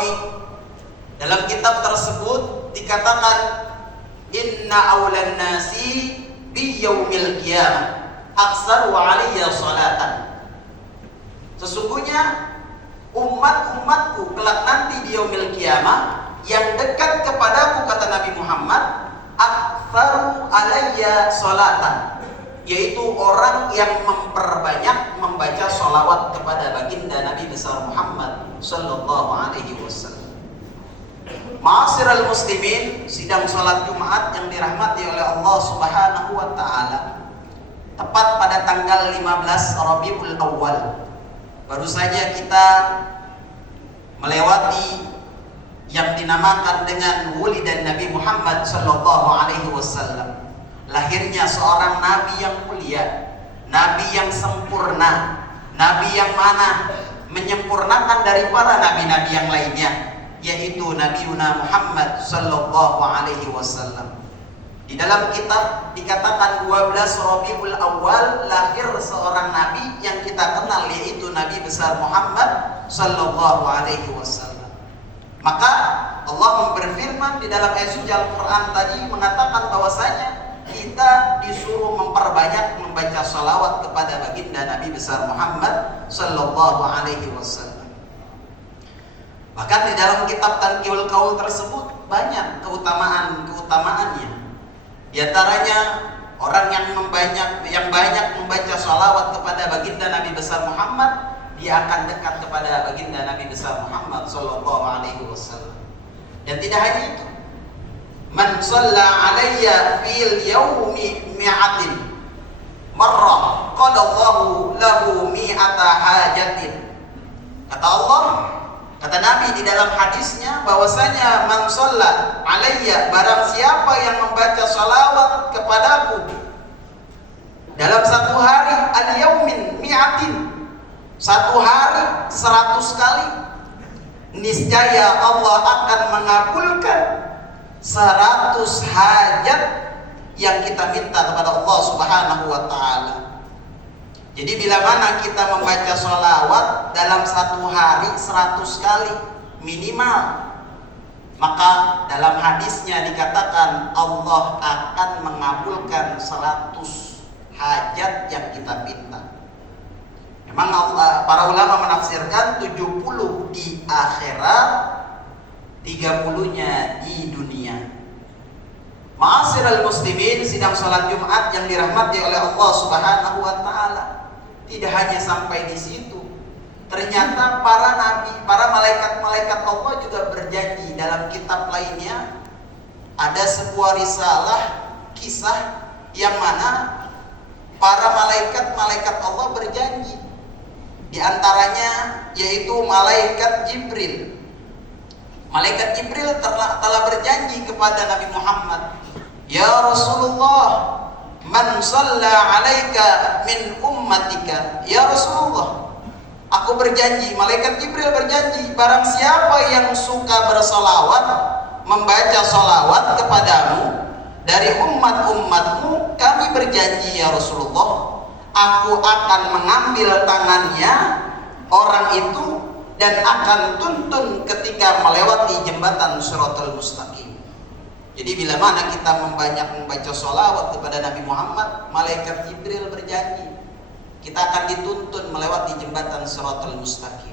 Nawawi dalam kitab tersebut dikatakan, inna awlan nasi bi yaumil qiyamah aksaru alayya salatan. Sesungguhnya umat-umatku kelak nanti di yaumil qiyamah yang dekat kepadaku, kata Nabi Muhammad, aktsaru alayya salatan, yaitu orang yang memperbanyak membaca sholawat kepada baginda Nabi besar Muhammad sallallahu alaihi wasallam. Ma'asyiral muslimin, sidang salat Jumat yang dirahmati oleh Allah Subhanahu wa taala, tepat pada tanggal 15 Rabiul Awal baru saja kita melewati yang dinamakan dengan wulidan Nabi Muhammad sallallahu alaihi wasallam. Lahirnya seorang nabi yang mulia, nabi yang sempurna, nabi yang mana menyempurnakan dari para nabi-nabi yang lainnya, yaitu Nabi Muhammad sallallahu alaihi wasallam. Di dalam kitab dikatakan 12 Rabiul Awal lahir seorang nabi yang kita kenal, yaitu Nabi besar Muhammad sallallahu alaihi wasallam. Maka Allah berfirman di dalam ayat suci Al-Qur'an tadi mengatakan bahwasanya kita disuruh memperbanyak membaca salawat kepada baginda Nabi besar Muhammad sallallahu alaihi wasallam. Bahkan di dalam kitab Tanqiul Qaul tersebut banyak keutamaannya. Di antaranya orang yang banyak membaca salawat kepada baginda Nabi besar Muhammad, dia akan dekat kepada baginda Nabi besar Muhammad sallallahu alaihi wasallam. Dan tidak hanya itu, man shalla alayya fil yaumi mi'atin marrah qadallahu lahu mi'ata hajatin. Kata Allah, kata Nabi di dalam hadisnya bahwasanya man shalla alayya, barang siapa yang membaca salawat kepadaku dalam satu hari, al-yaumin mi'atin, satu hari 100 kali, niscaya Allah akan mengabulkan 100 hajat yang kita minta kepada Allah Subhanahu wa taala. Jadi bila mana kita membaca sholawat dalam satu hari 100 kali minimal, maka dalam hadisnya dikatakan Allah akan mengabulkan 100 hajat yang kita minta. Memang para ulama menafsirkan 70 di akhirat, 30-nya di dunia. Ma'asyiral muslimin, sidang salat Jumat yang dirahmati oleh Allah Subhanahu wa taala. Tidak hanya sampai di situ. Ternyata para nabi, para malaikat-malaikat Allah juga berjanji dalam kitab lainnya. Ada sebuah risalah kisah yang mana para malaikat-malaikat Allah berjanji. Di antaranya yaitu malaikat Jibril. Malaikat Jibril telah berjanji kepada Nabi Muhammad, ya Rasulullah, man shalla alaika min ummatika, ya Rasulullah, aku berjanji, malaikat Jibril berjanji, barang siapa yang suka bersolawat, membaca solawat kepadamu dari umat-umatmu, kami berjanji ya Rasulullah, aku akan mengambil tangannya orang itu dan akan tuntun ketika melewati jembatan Shiratal Mustaqim. Jadi bila mana kita membaca sholawat kepada Nabi Muhammad, malaikat Jibril berjanji kita akan dituntun melewati jembatan Shiratal Mustaqim.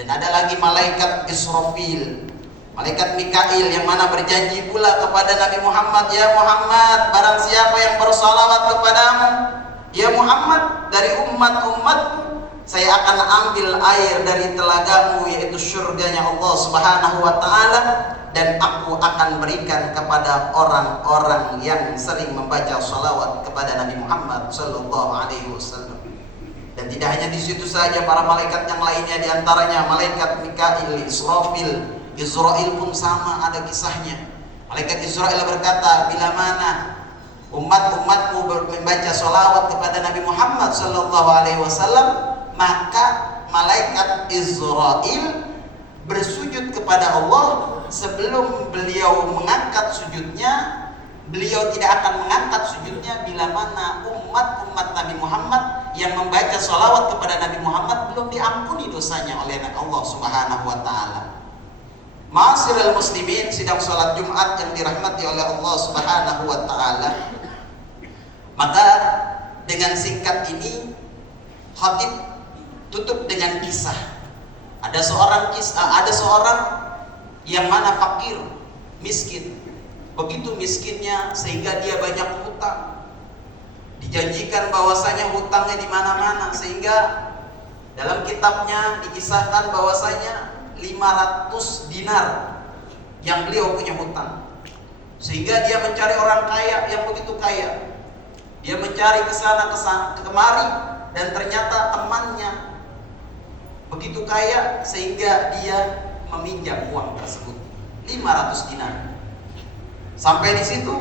Dan ada lagi malaikat Israfil, malaikat Mikail yang mana berjanji pula kepada Nabi Muhammad, ya Muhammad, barang siapa yang bersolawat kepadamu, ya Muhammad, dari umat-umatmu, saya akan ambil air dari telagamu, yaitu surganya Allah Subhanahu wa taala, dan aku akan berikan kepada orang-orang yang sering membaca sholawat kepada Nabi Muhammad sallallahu alaihi wasallam. Dan tidak hanya di situ saja, para malaikat yang lainnya, di antaranya malaikat Mikail, Israfil, Israil pun sama ada kisahnya. Malaikat Israil berkata, bila mana umat-umatmu membaca sholawat kepada Nabi Muhammad sallallahu alaihi wasallam, maka malaikat Israil bersujud kepada Allah. Sebelum beliau mengangkat sujudnya, beliau tidak akan mengangkat sujudnya bila mana umat-umat Nabi Muhammad yang membaca sholawat kepada Nabi Muhammad belum diampuni dosanya oleh Allah Subhanahu wa taala. Ma'asyiral muslimin, sidang salat Jumat yang dirahmati oleh Allah Subhanahu wa taala. Maka dengan singkat ini khatib tutup dengan kisah. Ada seorang yang mana fakir, miskin. Begitu miskinnya sehingga dia banyak hutang. Dijanjikan bahwasanya hutangnya di mana-mana, sehingga dalam kitabnya dikisahkan bahwasanya 500 dinar yang beliau punya hutang. Sehingga dia mencari orang kaya yang begitu kaya. Dia mencari kesana kemari, dan ternyata temannya begitu kaya sehingga dia meminjam uang tersebut 500 dinar. Sampai di situ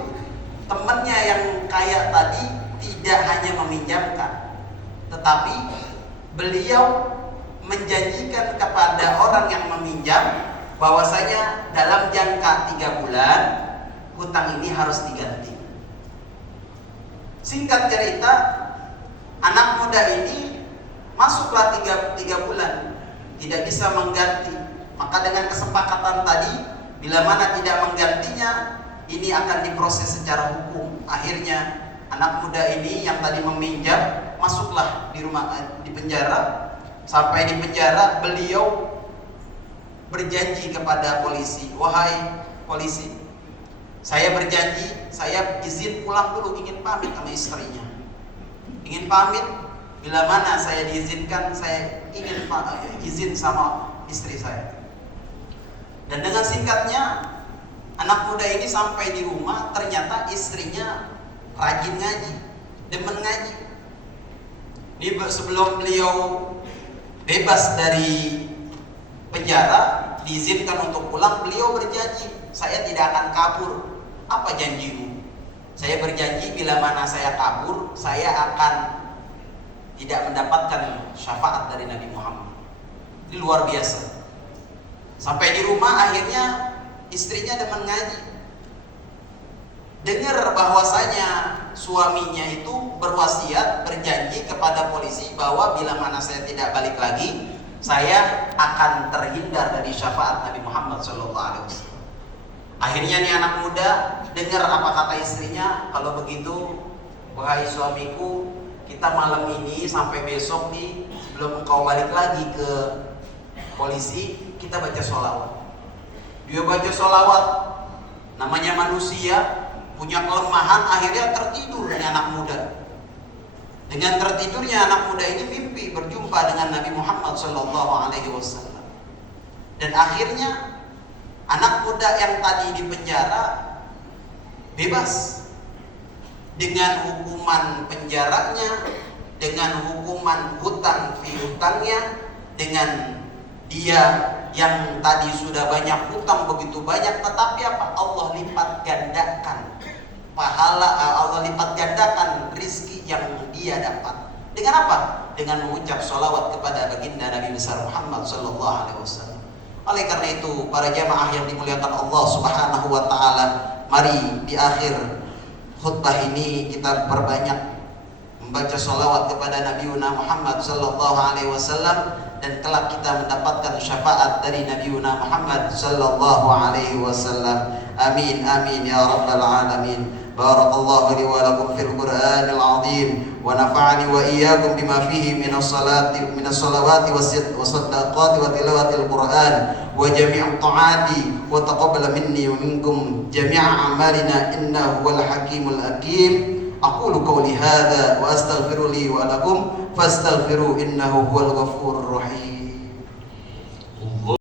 temannya yang kaya tadi tidak hanya meminjamkan, tetapi beliau menjanjikan kepada orang yang meminjam bahwasanya dalam jangka 3 bulan hutang ini harus diganti. Singkat cerita, anak muda ini masuklah 3 bulan tidak bisa mengganti. Maka dengan kesepakatan tadi, bila mana tidak menggantinya, ini akan diproses secara hukum. Akhirnya anak muda ini yang tadi meminjam masuklah di penjara. Sampai di penjara, beliau berjanji kepada polisi, "Wahai polisi, saya berjanji, saya izin pulang dulu, ingin pamit sama istrinya. Ingin pamit, bila mana saya diizinkan, saya ingin izin sama istri saya." Dan dengan singkatnya, anak muda ini sampai di rumah, ternyata istrinya rajin ngaji, demen ngaji. Ini sebelum beliau bebas dari penjara, diizinkan untuk pulang, beliau berjanji, "Saya tidak akan kabur." "Apa janjimu?" "Saya berjanji bila mana saya kabur, saya akan tidak mendapatkan syafaat dari Nabi Muhammad." Ini luar biasa. Sampai di rumah akhirnya istrinya demen ngaji. Dengar bahwasanya suaminya itu berwasiat, berjanji kepada polisi bahwa bila mana saya tidak balik lagi, saya akan terhindar dari syafaat Nabi Muhammad SAW. Akhirnya nih anak muda dengar apa kata istrinya, "Kalau begitu, wahai suamiku, kita malam ini sampai besok nih, sebelum engkau balik lagi ke polisi, kita baca sholawat." Dia baca sholawat. Namanya manusia punya kelemahan, akhirnya tertidur nih anak muda. Dengan tertidurnya anak muda ini mimpi berjumpa dengan Nabi Muhammad SAW. Dan akhirnya anak muda yang tadi di penjara bebas dengan hukuman penjaranya, dengan hukuman hutang hutangnya, dengan dia yang tadi sudah banyak hutang begitu banyak, tetapi apa? Allah lipat gandakan pahala, Allah lipat gandakan rizki yang dia dapat. Dengan apa? Dengan mengucap sholawat kepada baginda Nabi besar Muhammad SAW. Oleh karena itu, para jamaah yang dimuliakan Allah Subhanahu wa taala, mari di akhir khutbah ini kita perbanyak membaca sholawat kepada Nabi Muhammad SAW, dan kelak kita mendapatkan syafaat dari Nabi Muhammad SAW. Amin amin ya rabbal alamin. Barakallahu li wa lakum fil Qur'anil azim, wa nafa'ani wa iyyakum bima fihi minas salawati was-sadaqati wa tilawatil Qur'an wa jami'at ta'ati, wa taqabbal minni wa minkum jami'a a'malina innahu huwal hakimul hakim. Aqulu qawli hadza wa astaghfiru li wa lakum fastaghfiru innahu huwal ghafurur rahim.